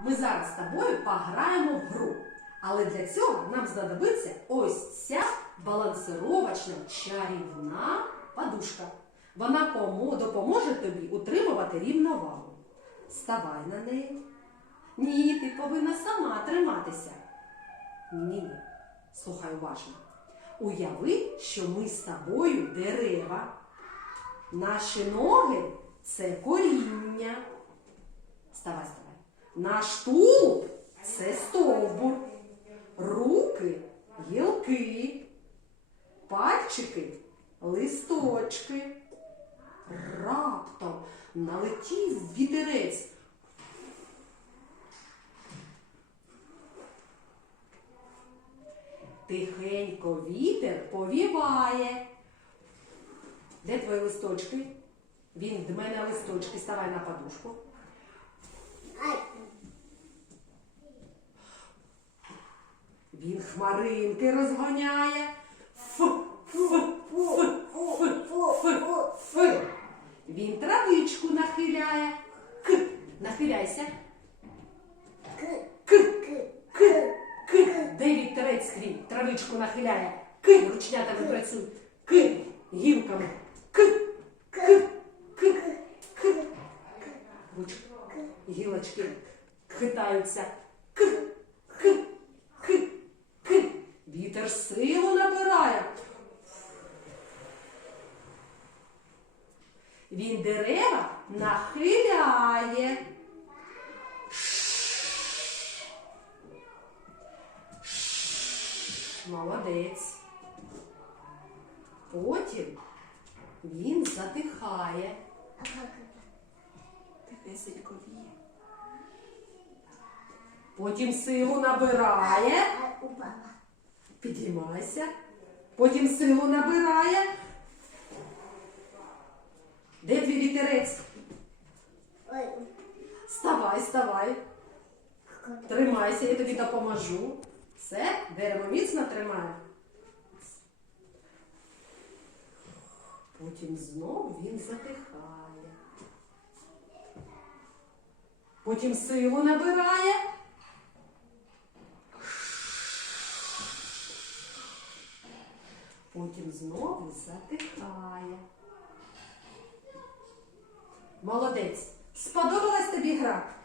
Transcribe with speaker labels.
Speaker 1: Ми зараз з тобою пограємо в гру. Але для цього нам знадобиться ось ця балансировочна чарівна подушка. Вона допоможе тобі утримувати рівновагу. Ставай на неї. Ні, ти повинна сама триматися. Ні. Слухай уважно. Уяви, що ми з тобою дерева. Наші ноги це коріння. Ставай, ставай. Наш тулуб це стовбур. Руки гілки. Пальчики листочки. Раптом налетів вітерець. Тихенько вітер повіває. Де твої листочки? Він дме на листочки, ставай на подушку. Він хмаринки розганяє. Ф, ф, ф, ф, ф, ф. Він травичку нахиляє. К. Нахиляйся. К. К. К. Де вітерець твій травичку нахиляє? К. Ручнятами працюй. К. Гілками. К. К. К. К. Гілочки хитаються. К. К. Вітер силу набирає. Він дерева нахиляє. Молодець. Потім він затихає. Тихесенько віє. Потім силу набирає. Підіймайся. Потім силу набирає. Де твій вітерець? Вставай, вставай. Тримайся, я тобі допоможу. Все, дерево міцно тримає. Потім знову він затихає. Потім силу набирає. Потім знову затихає. Молодець. Сподобалась тобі гра?